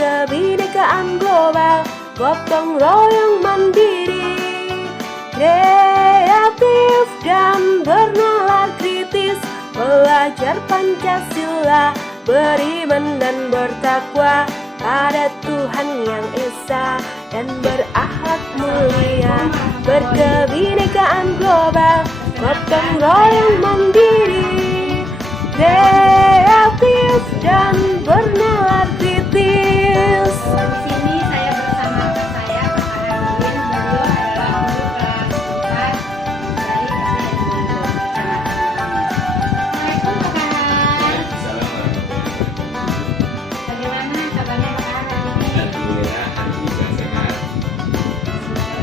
berkebinekaan global, gotong royong mandiri, kreatif dan bernalar kritis, belajar Pancasila, beriman dan bertakwa pada Tuhan yang Esa dan berakhlak mulia, berkebinekaan global, gotong royong mandiri, kreatif dan bernalar kritis. Di sini saya bersama saya, Pak Harudin. Beliau adalah guru kelas 4 dari SD Assalamualaikum Pak Kahar. Bagaimana kabarnya Pak Kahar hari ini? Alhamdulillah, hari ini saya sehat.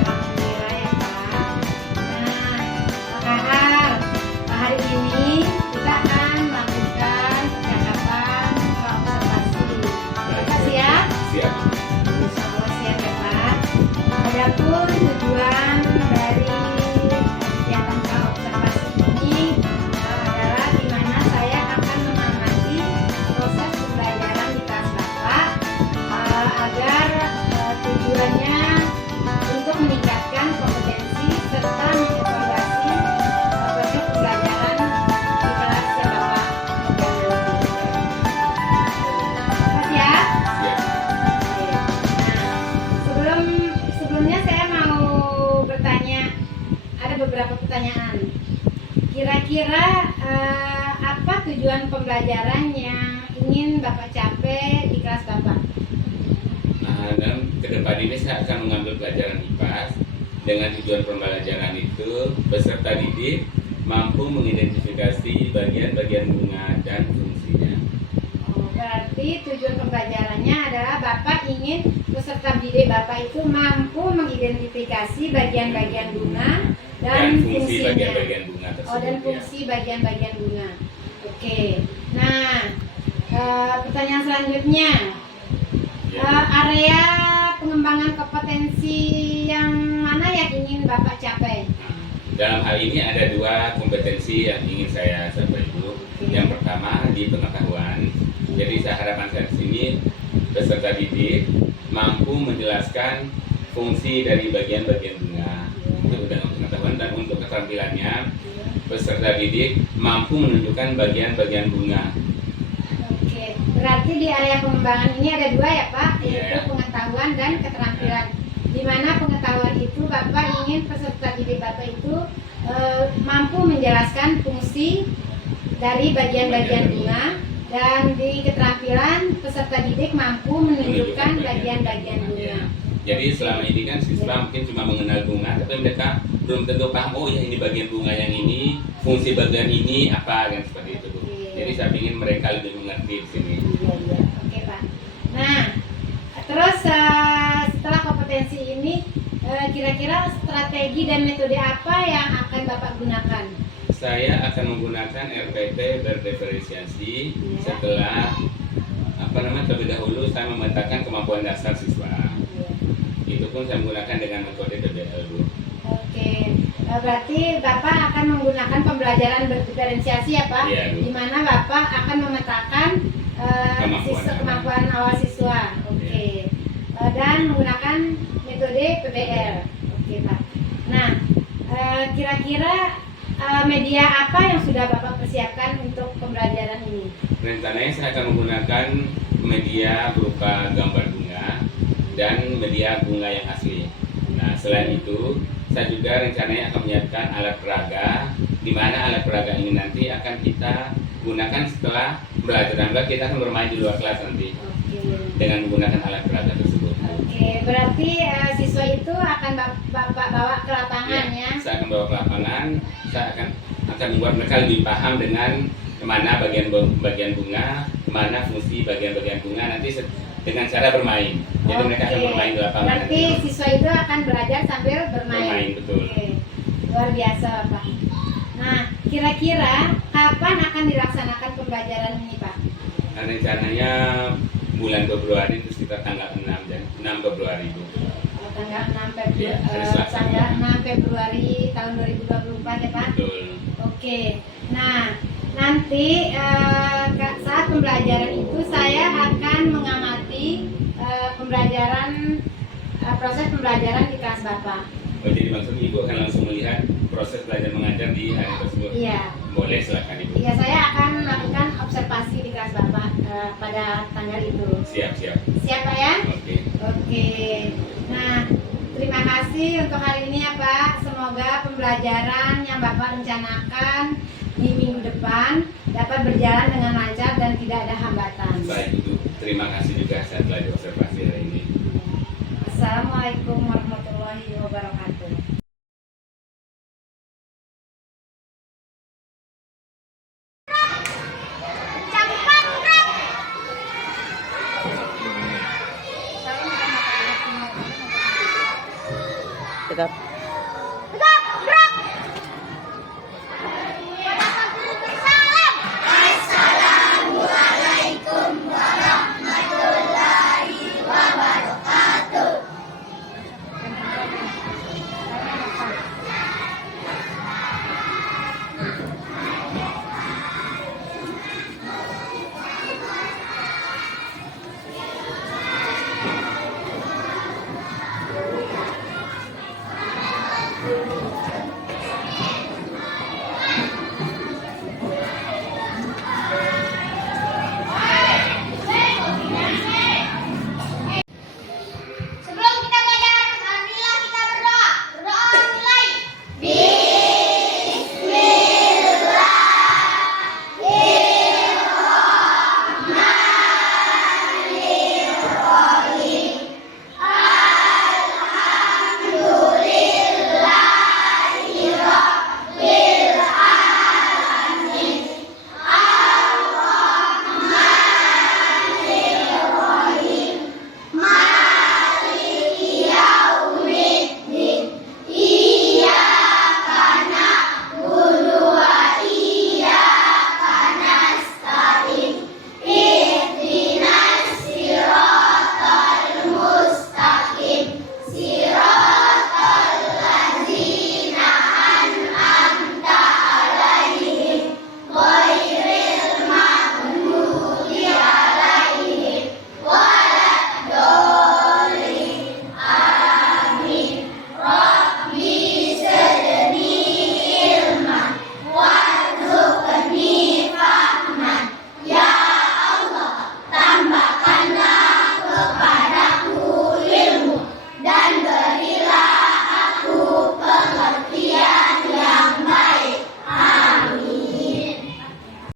Alhamdulillah ya Pak. Nah, Pak Kahar, hari ini kita akan melakukan percakapan observasi. Kita siap? Siap. Insya Allah siap ya Pak. Adapun tujuan dari kegiatan observasi ini adalah di mana saya akan mengamati proses pembelajaran di kelas Bapak agar tujuannya untuk meningkatkan kompetensi serta mengevaluasi proses pembelajaran di kelasnya Bapak. Siap? Siap. Nah, sebelumnya saya mau bertanya, ada beberapa pertanyaan. Kira-kira apa tujuan pembelajaran yang ingin Bapak capai di kelas Bapak? Nah, dalam ke depan ini saya akan mengambil pelajaran IPAS dengan tujuan pembelajaran itu peserta didik mampu mengidentifikasi bagian-bagian bunga dan fungsinya. Oh, berarti tujuan pembelajarannya adalah Bapak ingin peserta didik Bapak itu mampu mengidentifikasi bagian-bagian bunga dan fungsi fungsinya. bagian-bagian bunga tersebut. Oh, dan ya. fungsi bagian-bagian bunga. Oke. Nah, pertanyaan selanjutnya, Ya. area pengembangan kompetensi yang mana yang ingin Bapak capai? Dalam hal ini ada dua kompetensi yang ingin saya capai dulu. Yang pertama di pengetahuan. Jadi saya harapan saya di sini peserta didik mampu menjelaskan fungsi dari bagian-bagian bunga. Itu dalam pengetahuan, dan untuk keterampilannya peserta didik mampu menunjukkan bagian-bagian bunga. Oke, berarti di area pengembangan ini ada dua ya Pak, yaitu Ya. pengetahuan dan keterampilan. Di mana pengetahuan itu Bapak ingin peserta didik Bapak itu mampu menjelaskan fungsi dari bagian-bagian bunga, dan di keterampilan peserta didik mampu menunjukkan bagian-bagian bunga. Jadi selama ini kan siswa mungkin cuma mengenal bunga, tapi mereka belum tentu paham, oh ya ini bagian bunga yang ini, fungsi bagian ini apa, kan seperti itu Bu. Jadi saya ingin mereka lebih mengerti di sini. Iya. Oke Pak. Nah, terus setelah kompetensi ini, kira-kira strategi dan metode apa yang akan Bapak gunakan? Saya akan menggunakan RPT berdiferensiasi setelah terlebih dahulu saya memetakan kemampuan dasar siswa. Itu pun saya menggunakan dengan metode TBL Bu. Oke, berarti Bapak akan menggunakan pembelajaran berdiferensiasi ya Pak, Iya, Bu. di mana Bapak akan memetakan kemampuan awal siswa. Oke. Dan menggunakan metode PBL. Oke Pak. Nah, kira-kira media apa yang sudah Bapak persiapkan untuk pembelajaran ini? Rencananya saya akan menggunakan media berupa gambar bunga dan media bunga yang asli. Nah, selain itu, saya juga rencananya akan menyiapkan alat peraga, di mana alat peraga ini nanti akan kita gunakan setelah belajar, dan kita akan bermain di luar kelas nanti Oke. dengan menggunakan alat peraga tersebut. Oke, berarti siswa itu akan Bapak bawa ke lapangan ya? Saya akan bawa ke lapangan, saya akan membuat mereka lebih paham dengan kemana bagian bunga, kemana fungsi bagian-bagian bunga nanti dengan cara bermain. Jadi mereka akan bermain di lapangan. Berarti siswa itu akan belajar sambil bermain. Bermain, betul. Oke. Luar biasa Pak. Nah, kira-kira kapan akan dilaksanakan pembelajaran ini Pak? Nah, rencananya bulan Februari, itu sekitar tanggal 6 Februari Bu. Tanggal 6 Iya, hari Selasa. tanggal 6 Februari tahun 2024 ya Pak? Betul. Oke. Nah, nanti saat pembelajaran itu saya akan mengamati pembelajaran proses pembelajaran di kelas Bapak. Oh, jadi maksudnya Ibu akan langsung melihat proses belajar mengajar di hari tersebut? Iya. Boleh, silakan Ibu. Iya, saya akan melakukan observasi di kelas Bapak pada tanggal itu. Siap. Siap Pak ya? Oke. Oke. Nah, terima kasih untuk hari ini ya Pak. Semoga pembelajaran yang Bapak rencanakan di minggu depan dapat berjalan dengan lancar dan tidak ada hambatan. Baik Ibu, terima kasih juga saya telah diobservasi hari ini. Assalamualaikum warahmatullahi wabarakatuh. Tetap. Sebelum kita belajar, marilah kita berdoa. Berdoa mulai.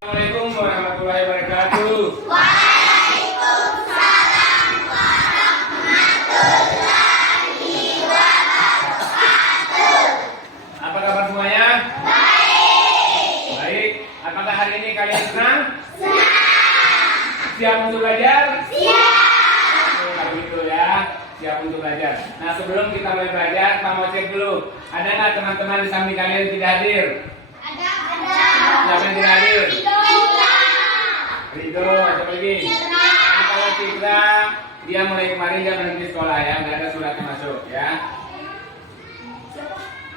Assalamualaikum warahmatullahi wabarakatuh. Apa kabar semuanya? Baik. Apakah hari ini kalian senang? Siap untuk belajar? Siap. Begitu ya. Siap untuk belajar. Nah, sebelum kita mulai belajar, Pak mau cek dulu. Ada nggak teman-teman di samping kalian yang tidak hadir? Siapa yang tidak hadir? Ridho, siapa lagi? Nah, kalau Citra, dia mulai kemarin dia berhenti sekolah ya, nggak ada suratnya masuk ya.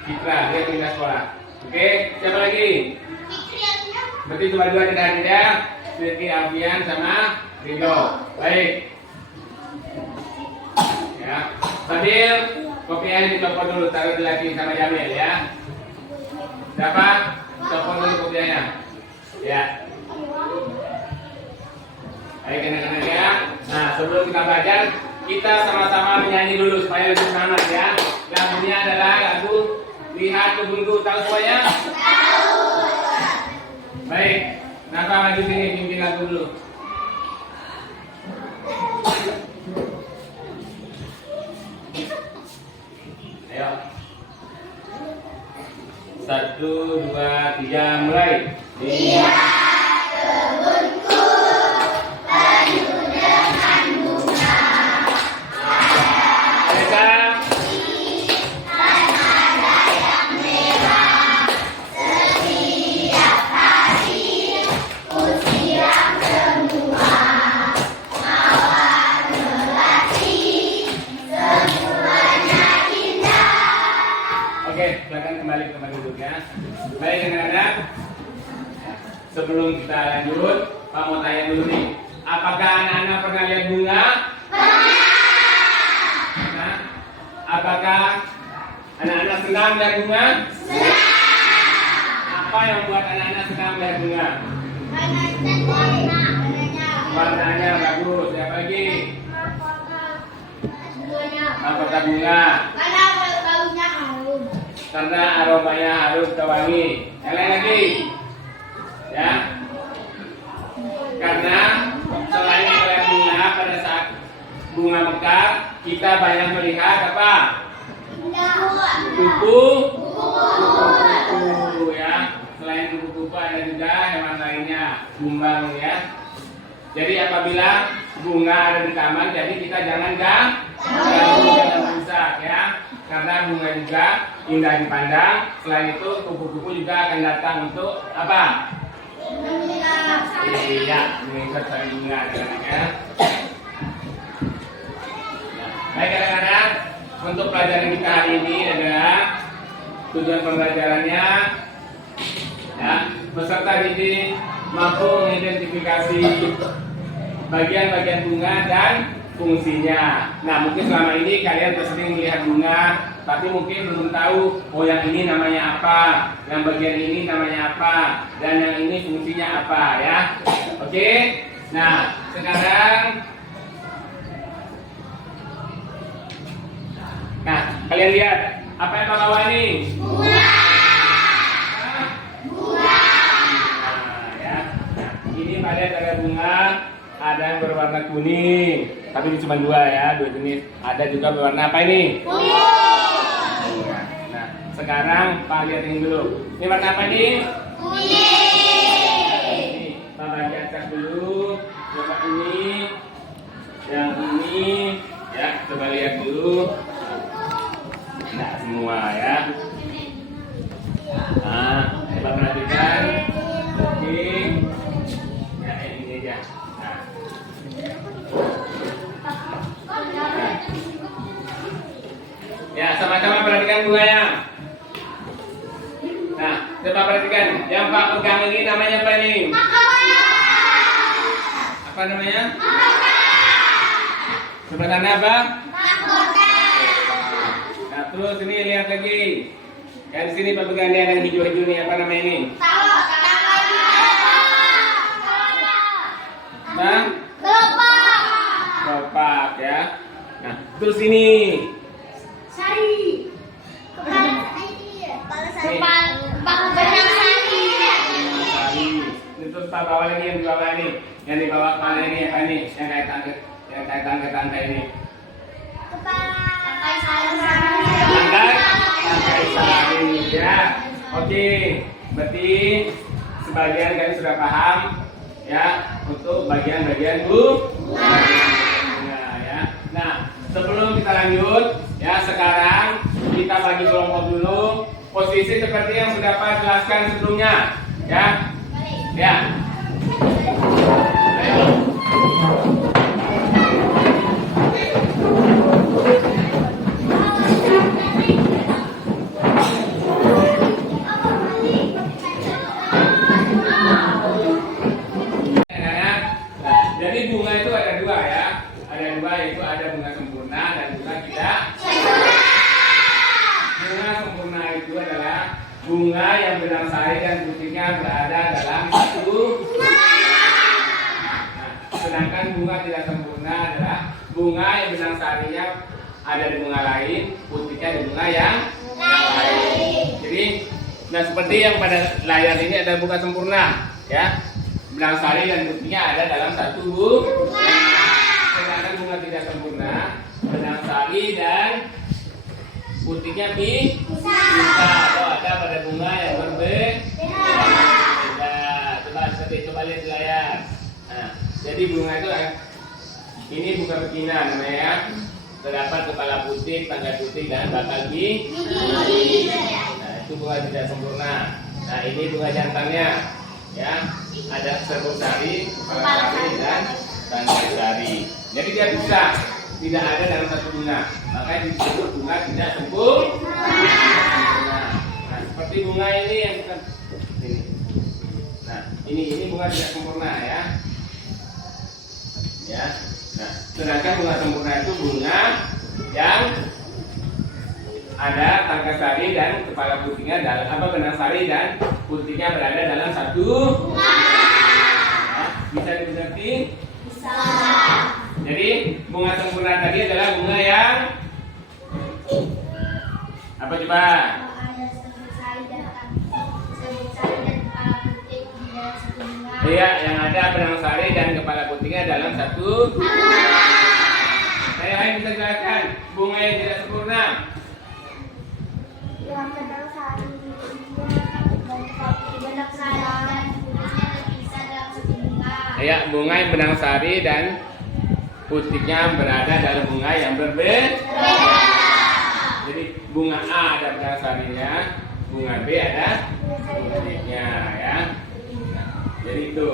Citra, dia pindah sekolah. Oke, siapa lagi? Berarti cuma dua tidak hadir ya. Siti Alfian sama Ridho. Baik. Ya, sambil kopiahnya dicopot dulu, taruh di lagi sama Jamil ya. Siapa? Copot dulu kopiahnya. Ya. Baik anak-anak ya. Nah, sebelum kita belajar, kita sama-sama menyanyi dulu supaya lebih semangat ya. Lagunya adalah lagu Lihat Kebunku. Tahu semuanya? Tahu. Baik. Nafa maju sini pimpin lagu dulu. Ayo. 1, 2, 3, mulai. Lihat kebunku penuh dengan bunga. Mereka Dan ada yang merah. Setiap hari ku siram semua. Mawar melati semuanya indah. Oke, silakan kembali ke tempat duduknya. Baik anak-anak, sebelum kita lanjut, Pak mau tanya dulu nih, apakah anak-anak pernah lihat bunga? Pernah. Senang melihat bunga? Apa yang membuat anak-anak senang melihat bunga? Warnanya bagus. Siapa lagi? Mahkota bunga. Karena aromanya harum wangi. Yang lain lagi? Ya. Karena selain melihat bunga, pada saat bunga mekar, kita banyak melihat apa? Kupu-kupu ya. Selain kupu-kupu ada juga hewan lainnya, kumbang ya. Jadi apabila bunga ada di taman, jadi kita jangan ganggu, jangan rusak ya. Karena bunga juga indah dipandang. Selain itu kupu-kupu juga akan datang untuk apa? Iya, mengikut sari bunga ya. Baik anak-anak, untuk pelajaran kita hari ini adalah tujuan pembelajarannya ya, peserta didik mampu mengidentifikasi bagian-bagian bunga dan fungsinya. Nah, mungkin selama ini kalian sering melihat bunga, tapi mungkin belum tahu, oh yang ini namanya apa, yang bagian ini namanya apa, dan yang ini fungsinya apa ya. Oke, nah sekarang, nah kalian lihat apa yang bawa ini? Bunga. Nah, ya. Nah, ini ada bunga. Ada yang berwarna kuning, tapi ini cuma dua ya, dua jenis. Ada juga berwarna apa ini? Kuning. Nah, sekarang Pak lihat ini dulu. Ini warna apa ini? Kuning. Pak bagi acak dulu. Coba ini, yang ini, ya coba lihat dulu. Nah, semua ya. Nah, coba perhatikan. Oke. Ya, ini aja. Ya, sama-sama perhatikan bunganya. Nah, coba perhatikan. Yang Pak pegang ini namanya apa ini? Apa namanya? Sebenarnya apa? Nah, terus ini lihat lagi. Yang di sini Pak pegang dia yang hijau-hijau ini apa namanya ini? Bang? Kelopak ya. Nah, terus ini. Sari. Terus Pak bawa lagi yang di bawah ini. Yang di bawah mana ini apa ini? Yang kaitan ke tangkai ini. Tangkai sari ya. Oke, berarti sebagian kalian sudah paham ya untuk bagian-bagian bunga ya. Nah, sebelum kita lanjut ya, sekarang kita bagi kelompok dulu. Posisi seperti yang sudah Pak jelaskan sebelumnya ya. Ya. Ayo. Jadi bunga itu ada dua ya. Ada dua, yaitu ada bunga sempurna dan bunga tidak sempurna. Bunga sempurna itu adalah bunga yang benang sari dan putihnya berada dalam satu. Nah, sedangkan bunga tidak sempurna adalah bunga yang benang sarinya ada di bunga lain, putihnya di bunga yang lain. Jadi, nah seperti yang pada layar ini ada bunga sempurna, ya. Benang sari dan putihnya ada dalam satu bunga. Sedangkan bunga tidak sempurna, benang sari dan putihnya bisa atau ada pada bunga yang berbeda. Coba lihat di layar. Nah, jadi bunga itu ini bunga betina namanya. Terdapat kepala putih, tangkai putih dan bakal gigi. Nah, itu bunga tidak sempurna. Nah, ini bunga jantannya, ya. Ada serbuk sari, kepala sari dan tangkai sari. Jadi dia bisa tidak ada dalam satu bunga, makanya disebut bunga tidak sempurna. Nah, seperti bunga ini yang bukan ini. Nah, ini bunga tidak sempurna ya. Ya. Nah, sedangkan bunga sempurna itu bunga yang ada tangkai sari dan kepala putingnya benang sari dan putingnya berada dalam satu bunga. Ya, bisa dimengerti? Bisa. Jadi bunga sempurna tadi adalah bunga yang apa coba? Ada serbuk sari dan kepala putih di dalam satu bunga. Iya, yang ada benang sari dan kepala putingnya dalam satu. Saya lain bisa jelaskan bunga yang tidak sempurna. Yang benang sari dan benang sari dan putihnya terpisah dalam satu bunga. Ya, bunga yang benang sari dan putiknya berada dalam bunga yang berbeda. Jadi bunga A ada benang sarinya, bunga B ada putiknya ya. Jadi itu.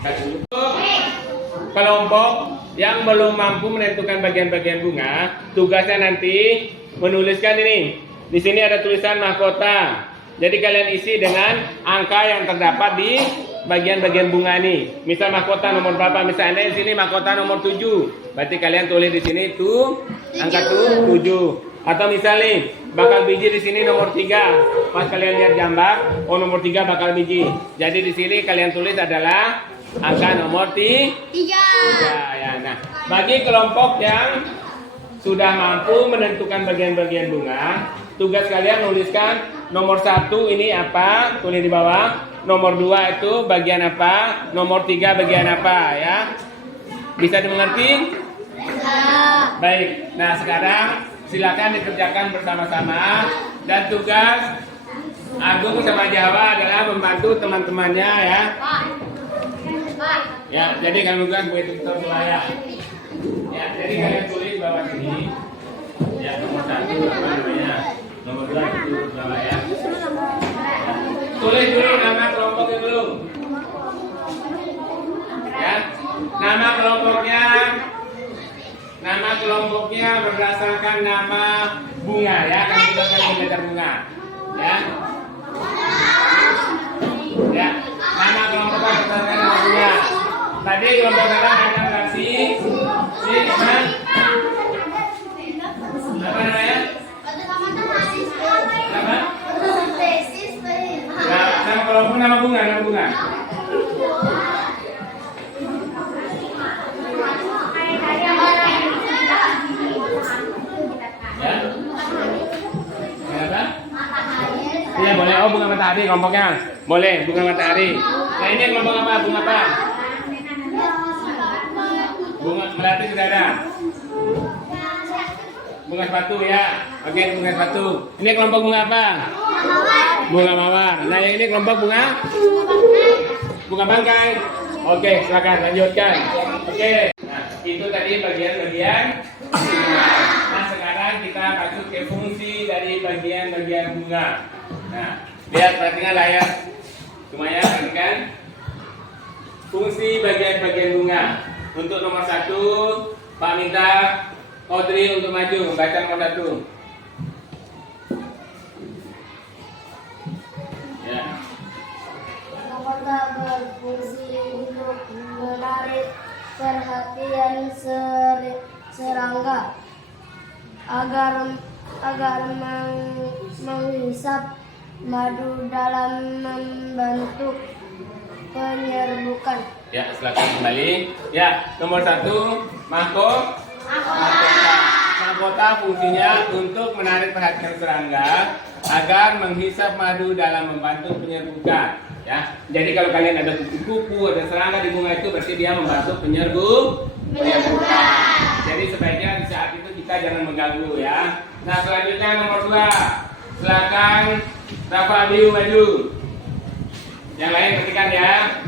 Untuk kelompok yang belum mampu menentukan bagian-bagian bunga, tugasnya nanti menuliskan ini. Di sini ada tulisan mahkota. Jadi kalian isi dengan angka yang terdapat di bagian-bagian bunga ini. Misal mahkota nomor berapa? Misalnya di sini mahkota nomor 7. Berarti kalian tulis di sini itu angka 7. Atau misalnya bakal biji di sini nomor 3. Pas kalian lihat gambar, oh nomor 3 bakal biji. Jadi di sini kalian tulis adalah angka nomor 3. Ya. Nah, bagi kelompok yang sudah mampu menentukan bagian-bagian bunga, tugas kalian nuliskan nomor 1 ini apa, tulis di bawah. Nomor 2 itu bagian apa, nomor 3 bagian apa ya. Bisa dimengerti? Baik. Nah, sekarang silakan dikerjakan bersama-sama dan tugas Agung sama Jawa adalah membantu teman-temannya ya. Ya, jadi kalian tugas buat tutor saya. Ya, jadi kalian tulis bawah sini. Ya, nomor 1 apa namanya? Nomor 2 itu bawah ya. Tulis dulu nama kelompoknya dulu. Ya, nama kelompoknya berdasarkan nama bunga ya. Kan kita akan belajar bunga. Ya. Ya, nama kelompoknya berdasarkan nama bunga. Tadi kelompok kita ada versi apa namanya? Apa? Nama kelompok nama bunga. Ya. Apa? Iya boleh. Oh bunga matahari kelompoknya. Boleh bunga matahari. Nah ini kelompok apa? Bunga apa? Bunga melati sudah ada. Bunga sepatu ya. Oke bunga sepatu. Ini kelompok bunga apa? Bunga mawar. Nah yang ini kelompok bunga? Bunga bangkai. Oke silakan lanjutkan. Oke. Nah itu tadi bagian-bagian. Nah sekarang kita masuk ke fungsi dari bagian-bagian bunga. Nah lihat perhatikan layar. Semuanya perhatikan. Fungsi bagian-bagian bunga. Untuk nomor 1, Pak minta Kodri untuk maju membaca nomor 1. Ya. Mahkota berfungsi untuk menarik perhatian serangga agar menghisap madu dalam membentuk penyerbukan. Ya, silakan kembali. Ya, nomor 1, mahkota. Mahkota fungsinya untuk menarik perhatian serangga agar menghisap madu dalam membantu penyerbukan. Ya, jadi kalau kalian ada kupu-kupu, ada serangga di bunga itu berarti dia membantu penyerbukan. Jadi sebaiknya di saat itu kita jangan mengganggu ya. Nah, selanjutnya nomor 2. Silakan Rafa Abiu maju. Yang lain perhatikan ya.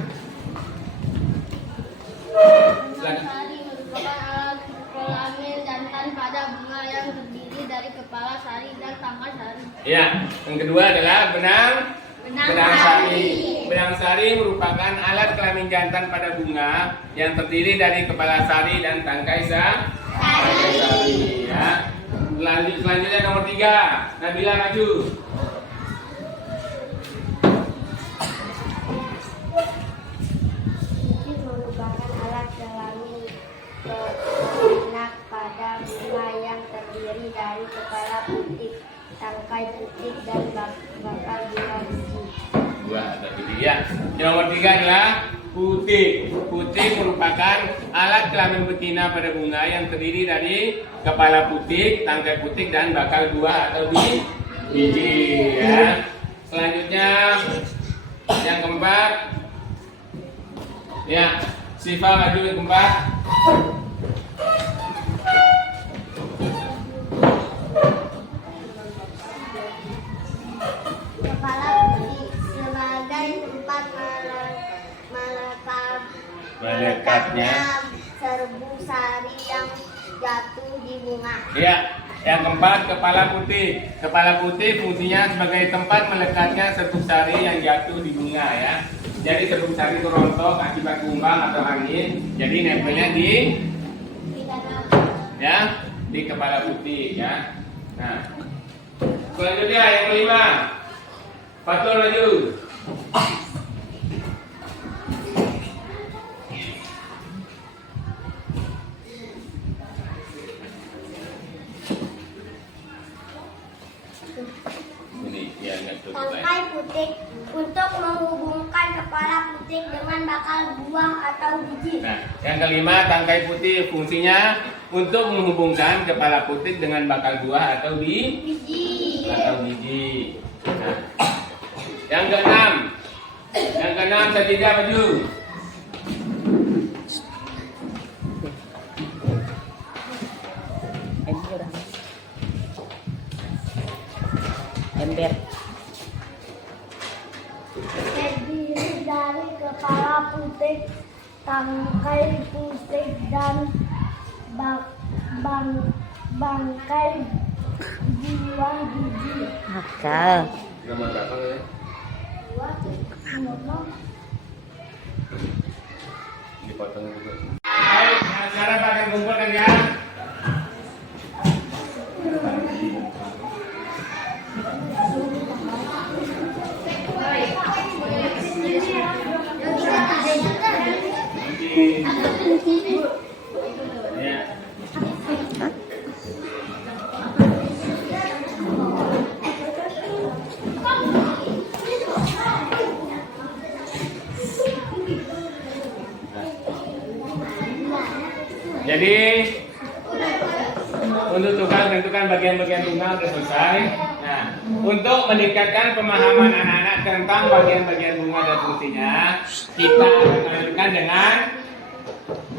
Sari merupakan alat kelamin jantan pada bunga yang terdiri dari kepala sari dan tangkai sari. Ya, yang kedua adalah benang sari. Benang sari merupakan alat kelamin jantan pada bunga yang terdiri dari kepala sari dan tangkai sari. Ya. Selanjutnya nomor 3, Nabila maju. Merupakan alat kelamin ternak pada bunga yang tangkai putik dan bakal buah biji. Buah atau biji ya. Yang nomor 3 adalah putik. Putik merupakan alat kelamin betina pada bunga yang terdiri dari kepala putik, tangkai putik, dan bakal buah atau biji ya. Selanjutnya yang keempat ya, Siva maju yang keempat. Kepala putik sebagai tempat melekatnya serbu sari yang jatuh di bunga. Ya, yang keempat kepala putih. Kepala putih fungsinya sebagai tempat melekatnya serbuk sari yang jatuh di bunga ya. Jadi serbuk sari itu rontok akibat kumbang atau angin. Jadi nempelnya di ya, di kepala putih ya. Nah, selanjutnya yang kelima. Fatul maju. Tangkai putik untuk menghubungkan kepala putik dengan bakal buah atau biji. Nah, yang kelima tangkai putih fungsinya untuk menghubungkan kepala putik dengan bakal buah atau Biji. Nah, yang keenam Sadiqa maju. Ember. Terdiri dari kepala putik, tangkai putik, dan bangkai buah biji. Akal. Nomor berapa ya? Dipotong dulu. Baik, nah sekarang Pak akan kumpulkan ya. Ya. Jadi untuk tukang tentukan bagian-bagian bunga sudah selesai. Nah, untuk meningkatkan pemahaman anak-anak tentang bagian-bagian bunga dan fungsinya, kita akan lanjutkan dengan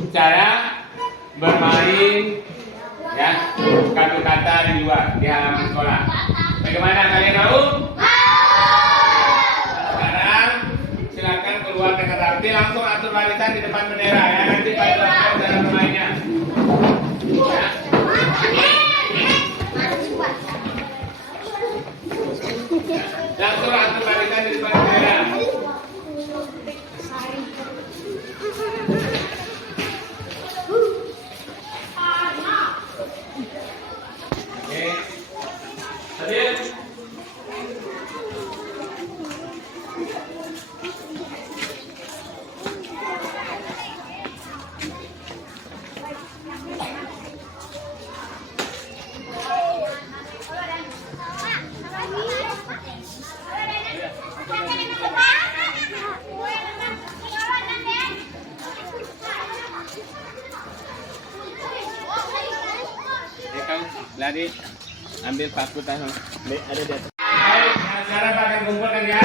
cara bermain ya kata-kata di luar di halaman sekolah. Bagaimana kalian mau? Sekarang silakan keluar ke kertas, langsung atur barisan di depan bendera ya. Nanti Pak jelaskan cara bermainnya. Ya. Langsung atur barisan di depan bendera. Oke. Hadir. Lari ambil paku tahu ada di atas. Baik, nah sekarang Pak akan kumpulkan ya.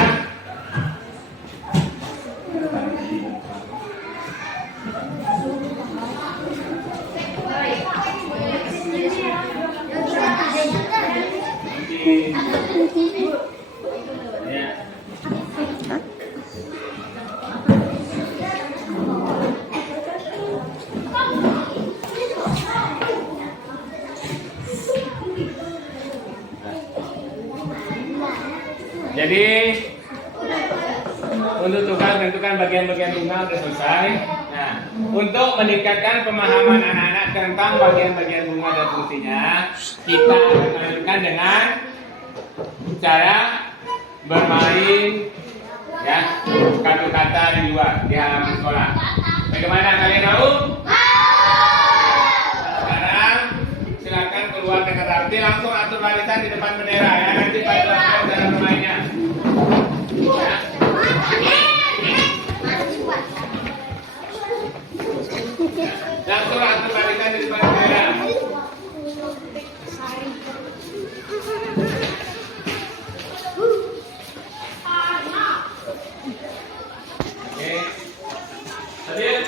Ya. Jadi untuk tukang tentukan bagian-bagian bunga sudah selesai. Nah, untuk meningkatkan pemahaman anak-anak tentang bagian-bagian bunga dan fungsinya, kita akan lanjutkan dengan cara bermain ya kata-kata di luar di halaman sekolah. Bagaimana kalian mau? Sekarang silakan keluar ke kertas, langsung atur barisan di depan bendera ya. Nanti Pak Ambil.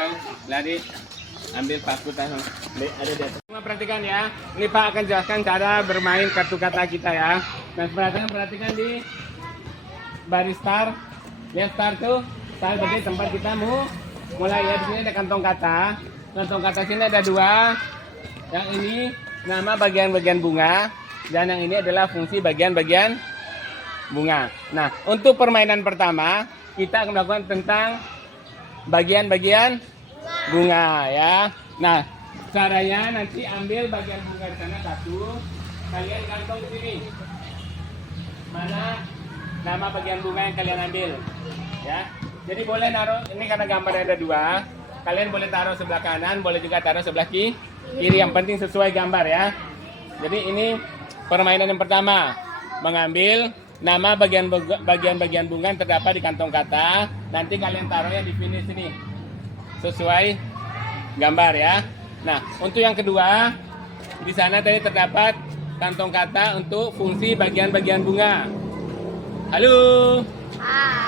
Kau lari ambil paku tahu. Ada di atas. Semua perhatikan ya. Ini Pak akan jelaskan cara bermain kartu kata kita ya. Dan perhatikan di baris start. Lihat start tuh. Start berarti tempat kita mau mulai ya. Di sini ada kantong kata. Kantong kata sini ada dua. Yang ini nama bagian-bagian bunga dan yang ini adalah fungsi bagian-bagian bunga. Nah, untuk permainan pertama kita akan melakukan tentang bagian-bagian bunga ya. Nah, caranya nanti ambil bagian bunga di sana satu, kalian gantung di sini. Mana nama bagian bunga yang kalian ambil ya. Jadi boleh naruh ini karena gambarnya ada dua. Kalian boleh taruh sebelah kanan, boleh juga taruh sebelah kiri. Yang penting sesuai gambar ya. Jadi ini permainan yang pertama, mengambil nama bagian-bagian bunga yang terdapat di kantong kata. Nanti kalian taruhnya di finish sini sesuai gambar ya. Nah, untuk yang kedua, di sana tadi terdapat kantong kata untuk fungsi bagian-bagian bunga. Halo.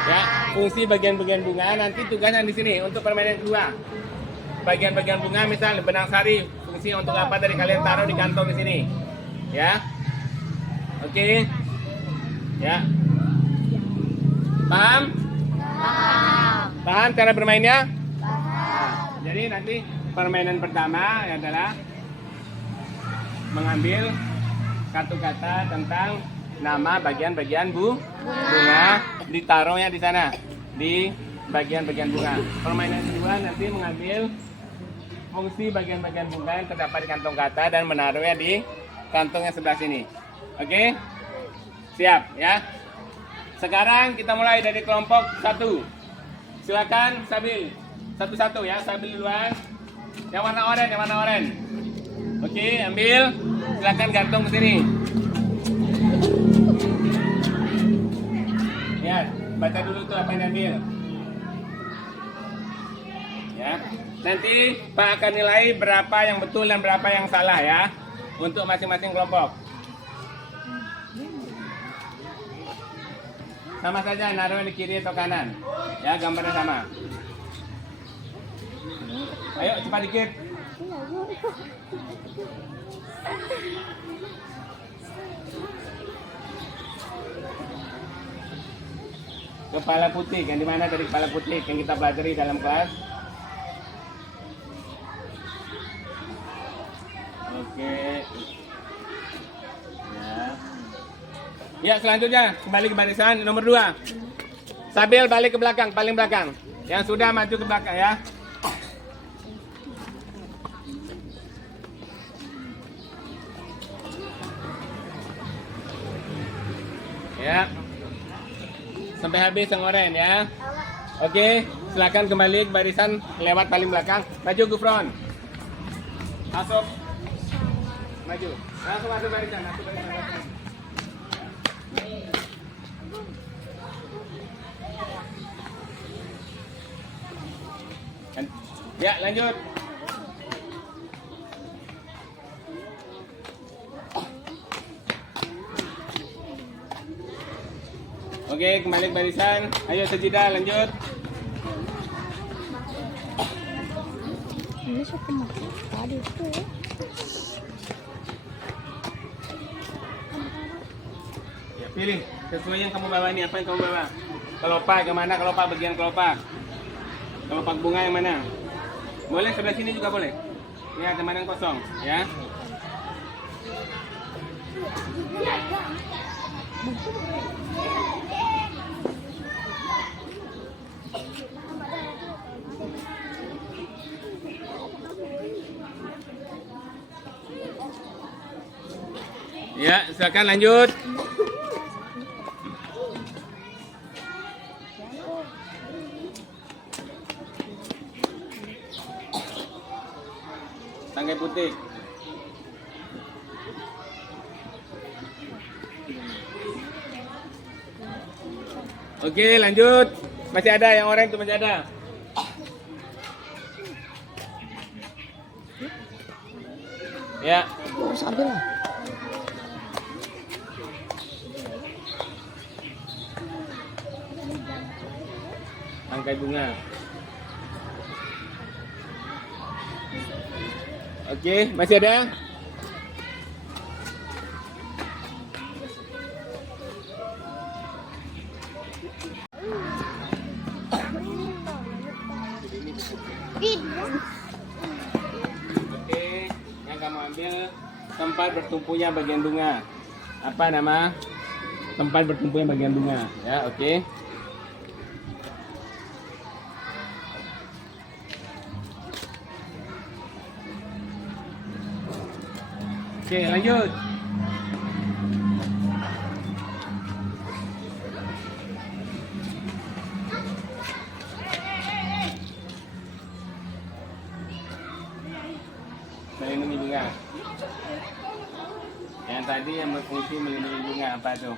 Ya, fungsi bagian-bagian bunga nanti tugasnya di sini untuk permainan kedua. Bagian-bagian bunga misal benang sari, fungsi untuk apa tadi kalian taruh di kantong di sini. Ya. Oke. Ya. Paham? Paham cara bermainnya? Nah, jadi nanti permainan pertama adalah mengambil kartu kata tentang nama bagian-bagian bunga, ditaruhnya di sana di bagian-bagian bunga. Permainan kedua nanti mengambil fungsi bagian-bagian bunga yang terdapat di kantong kata dan menaruhnya di kantong yang sebelah sini. Oke? Siap ya. Sekarang kita mulai dari kelompok 1. Silakan Sabil. Satu-satu ya, Sabil duluan. Yang warna oranye, Oke, ambil. Silakan gantung ke sini. Ya, baca dulu tuh apa yang diambil. Ya. Nanti Pak akan nilai berapa yang betul dan berapa yang salah ya untuk masing-masing kelompok. Sama saja naruh di kiri atau kanan. Ya, gambarnya sama. Ayo cepat dikit. Kepala putih, yang di mana tadi kepala putih yang kita pelajari dalam kelas? Oke. Ya. Ya, selanjutnya kembali ke barisan nomor 2. Sabil balik ke belakang, paling belakang. Yang sudah maju ke belakang ya. Ya. Sampai habis yang oranye ya. Oke, silakan kembali ke barisan lewat paling belakang. Maju ke front. Masuk. Maju. Langsung masuk barisan, Ya, lanjut. Oke, kembali ke barisan. Ayo sejidah, lanjut. Ini siapa masuk tadi itu ya? Ya, pilih sesuai yang kamu bawa ini. Apa yang kamu bawa? Kelopak yang mana? Kelopak bagian kelopak. Kelopak bunga yang mana? Boleh sebelah sini juga boleh. Ya, teman yang kosong, ya. Ya, silakan lanjut. Tangga Tangkai putih. Oke, lanjut. Masih ada yang oranye itu masih ada. Ya. Harus ambil lah. Tangkai bunga. Oke, masih ada? Oke, yang kamu ambil tempat bertumpunya bagian bunga. Apa nama tempat bertumpunya bagian bunga? Ya, oke. Oke, lanjut. Melindungi bunga. Yang tadi yang berfungsi melindungi bunga apa tuh?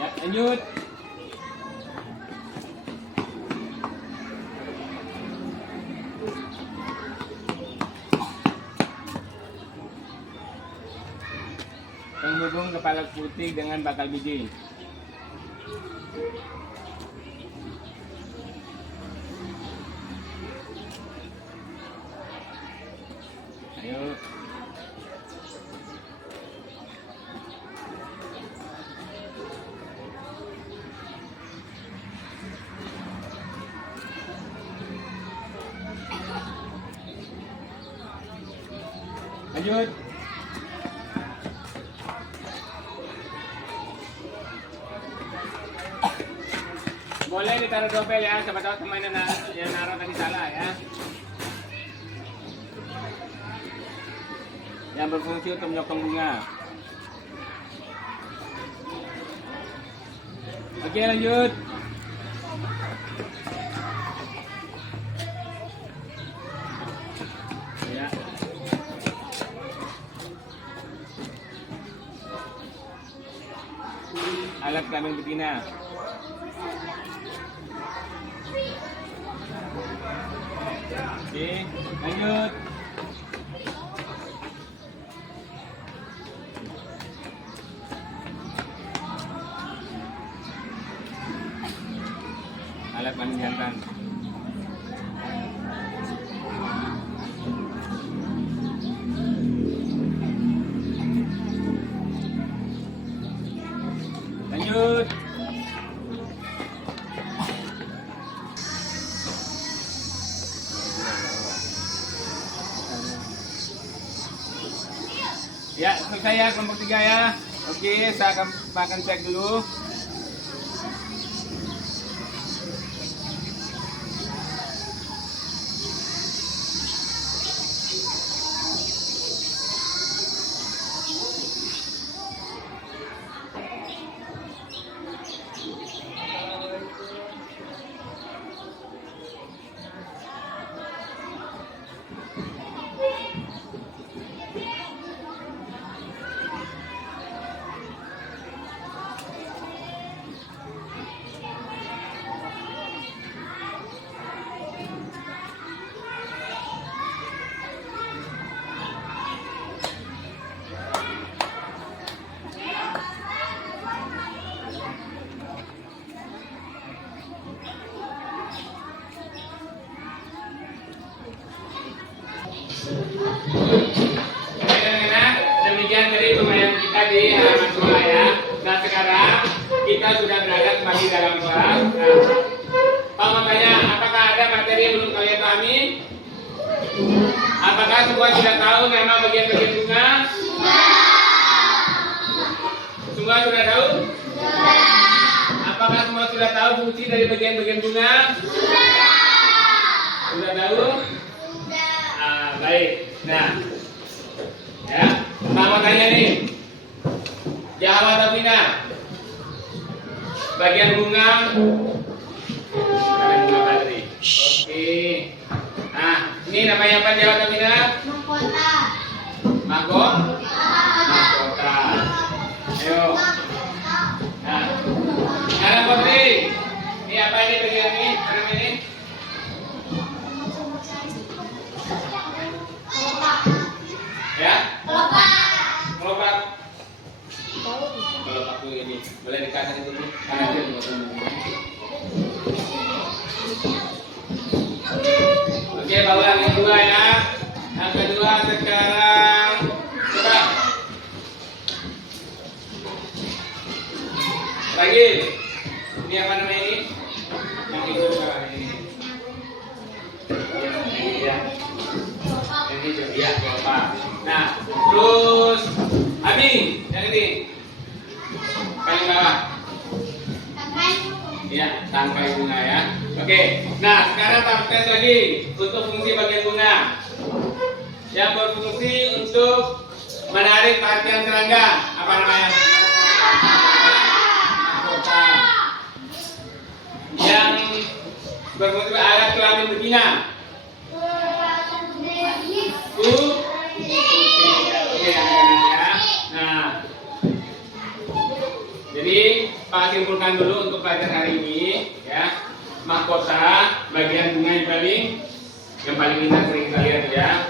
Ya, lanjut. Penghubung kepala putih dengan bakal biji. Ayo. Lanjut. Boleh ditaruh dobel ya, siapa tahu teman yang naruh tadi salah ya. Yang berfungsi untuk menyokong bunga. Oke, lanjut. Ya. Alat kelamin betina. Oke, lanjut. Alat kelamin jantan. Lanjut. Ya, selesai ya kelompok 3 ya. Oke, saya akan cek dulu. Demikian dari pemain kita di halaman sekolah ya. Nah sekarang kita sudah berada kembali dalam kelas. Nah, Pak mau tanya, apakah ada materi yang belum kalian pahami? Apakah semua sudah tahu nama bagian-bagian bunga? Semua sudah tahu? Apakah semua sudah tahu fungsi dari bagian-bagian bunga? Sudah tahu? Baik. Nah, ya, Pak mau tanya nih, Jawa atau tidak? Bagian bunga, bagian bunga kalori. apa yang panjang Amina? Mahkota. Mahkota. Ayo. Nah, sekarang Putri. Ini apa ini bagian ini? Apa ini? Ya? Kelopak. Kelopak tuh ini. Boleh dikasih itu tuh. Karena dia juga Oke, bawa yang kedua ya. Yang kedua sekarang coba. Lagi. Ini apa namanya ini? Yang itu sekarang ini. Ini ya. Ini juga ya, kelopak. Nah, terus Abi, yang ini. Paling bawah. Ya, tangkai bunga ya. Oke. Nah, sekarang kita tes lagi untuk fungsi bagian bunga. Yang berfungsi untuk menarik perhatian serangga. Apa namanya? Mahkota. Yang berfungsi alat kelamin betina. Oke, ya. Nah, jadi Pak simpulkan dulu untuk pelajaran hari ini ya. Mahkota bagian bunga yang paling kita sering kita lihat ya.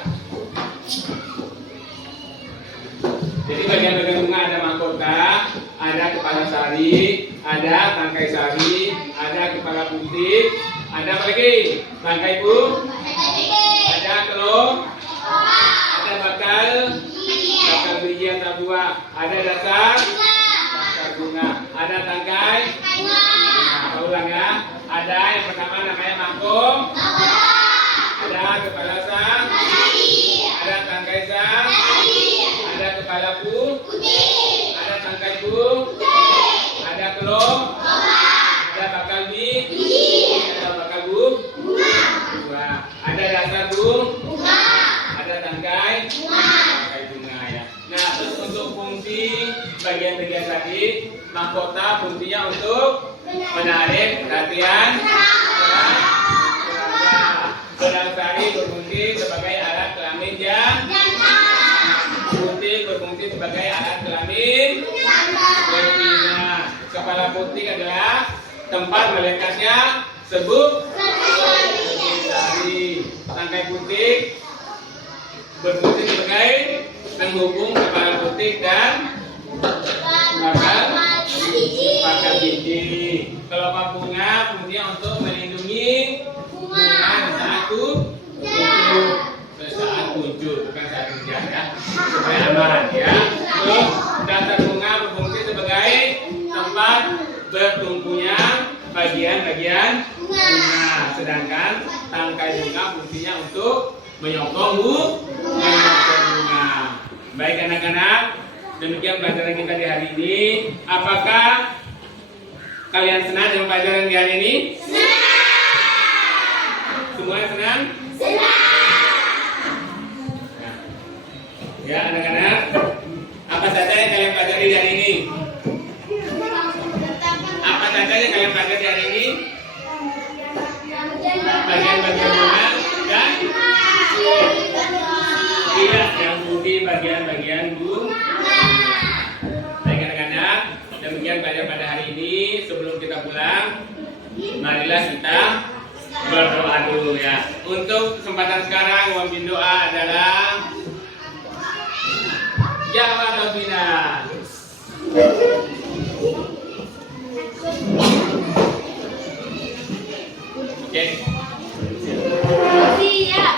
Jadi bagian-bagian bunga ada mahkota, ada kepala sari, ada tangkai sari, ada kepala putih, ada apa lagi? Tangkai ada kelom, ada bakal biji atau buah, ada dasar bunga, ada tangkai. Nah, ulang ya. Ada yang pertama namanya mangkuk, ada kepala sang, ada tangkai sang, ada kepala putih, ada tangkai ada kelom, ada bakal biji, ada bakal bunga, ada dasar bunga, ada tangkai bunga ya. Nah, terus untuk fungsi bagian-bagian tadi, mahkota fungsinya untuk menarik perhatian serangga. Benang sari berfungsi sebagai alat kelamin jantan. Putih berfungsi sebagai alat kelamin betina. Kepala putih adalah tempat melekatnya sebuk sari. Tangkai putih berfungsi sebagai penghubung kepala putih dan bakal biji. Kelopak bunga fungsinya untuk melindungi bunga saat tujuh, bukan saat hujan ya, supaya aman ya. Terus dasar bunga berfungsi sebagai tempat bertumpunya bagian-bagian bunga, sedangkan tangkai bunga fungsinya untuk menyokong bunga. Baik anak-anak, demikian pelajaran kita di hari ini. Apakah kalian senang dengan pelajaran di hari ini? Senang. Semuanya senang? Senang. Ya anak-anak, apa saja yang kalian pelajari di hari ini? Apa saja yang kalian pelajari di hari ini? Bagian-bagian bunga dan tidak yang putih bagian-bagian bunga. Baik anak-anak, demikian pelajaran pada hari ini. Sebelum kita pulang, marilah kita berdoa dulu ya. Untuk kesempatan sekarang, memimpin doa adalah Ya Rabbina. Oke. Siap.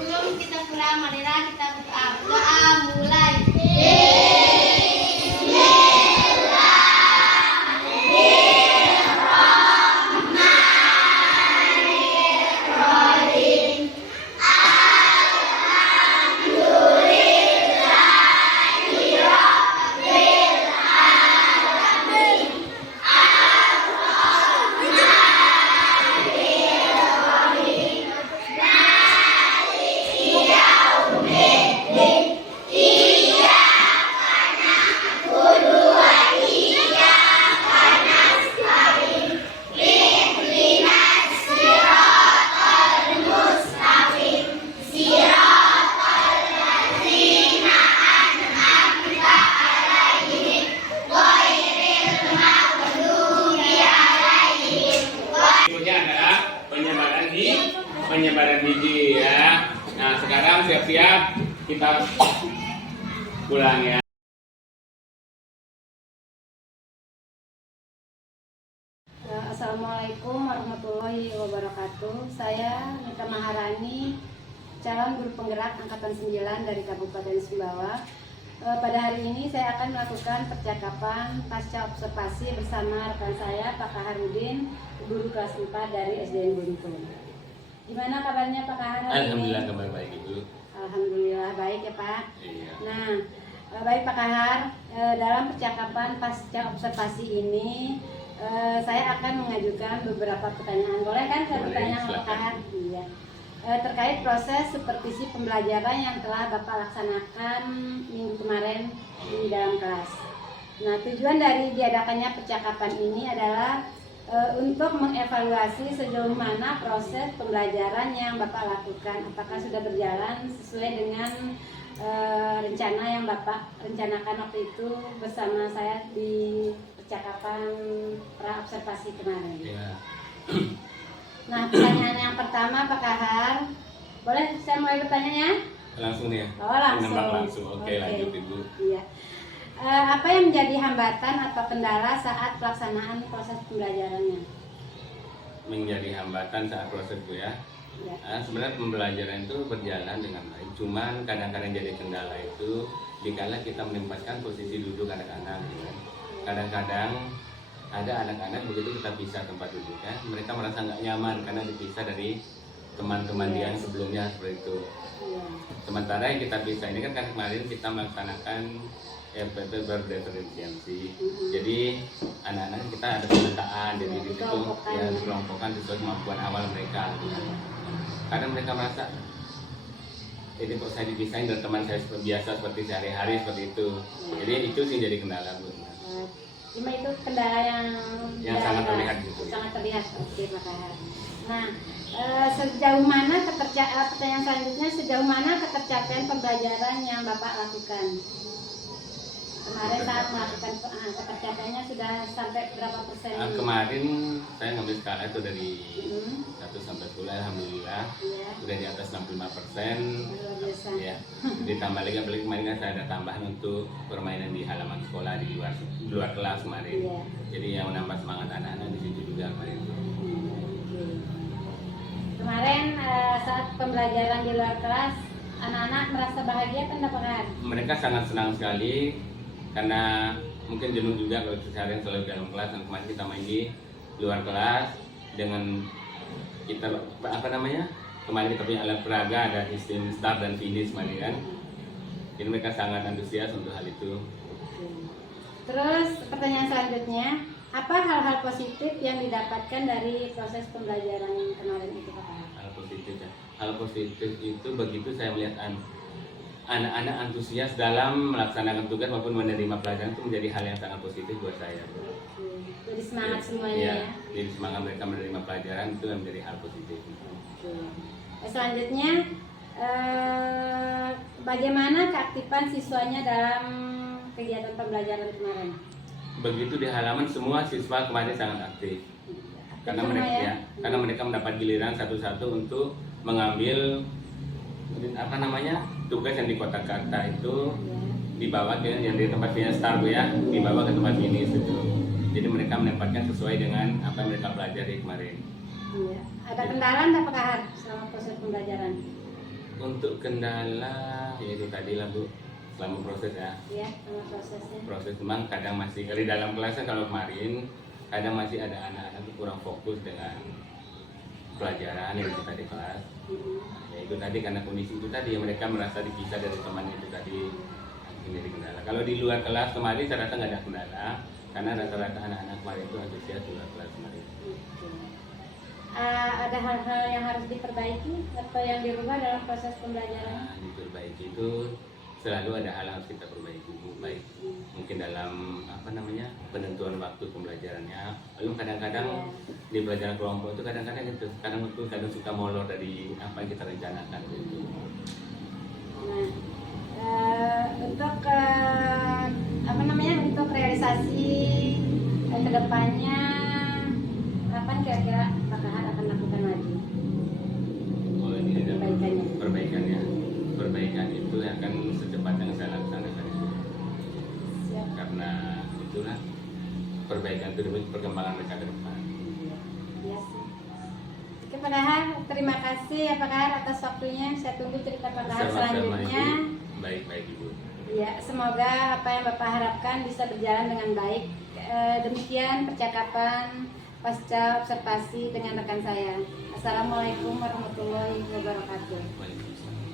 Sebelum kita pulang, marilah kita berdoa mulai. Bismillahirrahmanirrahim. penyebaran biji ya. Nah sekarang siap-siap kita pulang ya. Assalamualaikum warahmatullahi wabarakatuh. Saya Nita Maharani, calon guru penggerak Angkatan 9 dari Kabupaten Sumbawa. Pada hari ini saya akan melakukan percakapan pasca observasi bersama rekan saya Pak Kaharudin, guru kelas 4 dari SDN Buntu. Gimana kabarnya Pak Kahar hari ini? Alhamdulillah kabar baik Ibu. Alhamdulillah baik ya Pak. Iya. Nah, baik Pak Kahar, dalam percakapan pasca observasi ini saya akan mengajukan beberapa pertanyaan. Boleh kan saya Boleh, bertanya sama Pak silakan. Kahar? Iya. Terkait proses supervisi pembelajaran yang telah Bapak laksanakan minggu kemarin di dalam kelas. Nah, tujuan dari diadakannya percakapan ini adalah untuk mengevaluasi sejauh mana proses pembelajaran yang Bapak lakukan. Apakah sudah berjalan sesuai dengan rencana yang Bapak rencanakan waktu itu bersama saya di percakapan pra observasi kemarin. Ya. Nah, pertanyaan yang pertama Pak Kahar, boleh saya mulai bertanya? Langsung nih ya. Oh, langsung. Nembak langsung. Oke, lanjut Ibu. Iya. Apa yang menjadi hambatan atau kendala saat pelaksanaan proses pembelajarannya? Menjadi hambatan saat proses Bu ya. Ya. Sebenarnya pembelajaran itu berjalan dengan baik. Cuman kadang-kadang jadi kendala itu dikala kita menempatkan posisi duduk anak-anak. Gitu kan. Kadang-kadang ada anak-anak begitu kita pisah tempat duduknya, mereka merasa nggak nyaman karena dipisah dari teman-teman dia yang sebelumnya seperti itu. Iya. Sementara yang kita pisah ini kan kemarin kita melaksanakan RPP berdiferensiasi. Jadi anak-anak kita ada pemetaan, jadi di situ ya dikelompokkan sesuai kemampuan awal mereka. Kadang mereka merasa ini kok saya dipisahin dari teman saya biasa seperti sehari-hari seperti itu. Jadi itu sih jadi kendala Bu. Cuma itu kendala yang Sangat terlihat gitu. Sangat terlihat. Oke Pak Kahar. Nah, sejauh mana pertanyaan selanjutnya, sejauh mana ketercapaian pembelajaran yang Bapak lakukan? Kemarin saat melakukan ketercapaiannya sudah sampai berapa persen? Kemarin saya ngambil skala itu dari 1 Mm-hmm. sampai 10, alhamdulillah Iya. udah di atas 65%. Luar biasa. Ya, ditambah lagi apalagi kemarin kan saya ada tambahan untuk permainan di halaman sekolah di luar kelas kemarin. Iya. Jadi yang menambah semangat anak-anak di situ juga kemarin itu. Oke. Kemarin saat pembelajaran di luar kelas, anak-anak merasa bahagia kan Pak Kahar? Mereka sangat senang sekali karena mungkin jenuh juga kalau seharian selalu di dalam kelas, dan kemarin kita main di luar kelas dengan kita kemarin kita punya alat peraga, ada sistem start dan finish kemarin kan. Jadi mereka sangat antusias untuk hal itu. Terus pertanyaan selanjutnya, apa hal-hal positif yang didapatkan dari proses pembelajaran kemarin itu Pak Kahar? Hal positif ya. Hal positif itu begitu saya melihat anak-anak antusias dalam melaksanakan tugas maupun menerima pelajaran itu menjadi hal yang sangat positif buat saya. Jadi semangat semuanya Iya, ya. jadi semangat mereka menerima pelajaran itu yang menjadi hal positif. Selanjutnya, bagaimana keaktifan siswanya dalam kegiatan pembelajaran kemarin? Begitu di halaman semua siswa kemarin sangat aktif. Karena Semua mereka ya? karena mereka mendapat giliran satu-satu untuk mengambil tugas yang di kotak kata itu dibawa ke yang di tempat finish start ya, dibawa ke tempat finish itu. Jadi mereka menempatkan sesuai dengan apa yang mereka pelajari kemarin. Iya. Ada kendala enggak Pak Kahar selama proses pembelajaran? Untuk kendala yaitu tadi lah Bu, selama proses ya. Iya, selama prosesnya. Proses memang kadang masih kalau di dalam kelasnya kalau kemarin kadang masih ada anak-anak itu kurang fokus dengan pelajaran yang kita di kelas. Ya itu tadi karena kondisi itu tadi mereka merasa dipisah dari temannya itu tadi menjadi kendala. Kalau di luar kelas kemarin saya rasa nggak ada kendala karena rata-rata anak-anak kemarin itu antusias di luar kelas kemarin. Ada hal-hal yang harus diperbaiki atau yang dirubah dalam proses pembelajaran? Nah, diperbaiki itu selalu ada hal yang harus kita perbaiki Bu, baik mungkin dalam penentuan waktu pembelajarannya. Lalu kadang-kadang di pelajaran kelompok itu kadang-kadang suka molor dari apa yang kita rencanakan gitu. Nah, untuk realisasi kedepannya kapan kira-kira Pak Kahar akan lakukan lagi? akan secepatnya saya laksanakan itu. Siap. Karena itulah perbaikan itu demi perkembangan mereka ke depan. Iya sih. Oke Pak Kahar, terima kasih ya Pak Kahar atas waktunya. Saya tunggu cerita Pak Kahar Sama-sama, selanjutnya. Ibu. Baik Ibu. Ya, semoga apa yang Bapak harapkan bisa berjalan dengan baik. Demikian percakapan pasca observasi dengan rekan saya. Assalamualaikum warahmatullahi wabarakatuh. Waalaikumsalam.